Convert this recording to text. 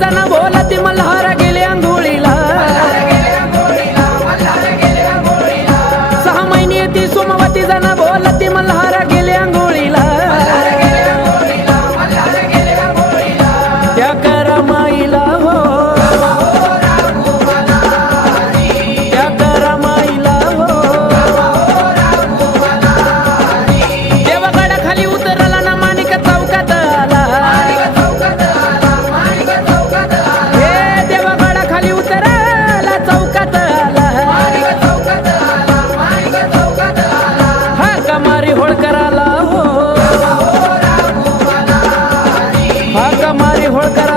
जण बोलती मल्हार गेले अंघोळीला 6 महिने ती सोमवती जण बोलती मल्हार गेले अंघोळीला त्या करमाईला हो त्या करमाईला हो देवगडाखाली उतरला ना माणिक चौकात आला हे देवगडाखाली उतरला चौकात आला हा कमारी होळकराला हो हा कमारी होळकर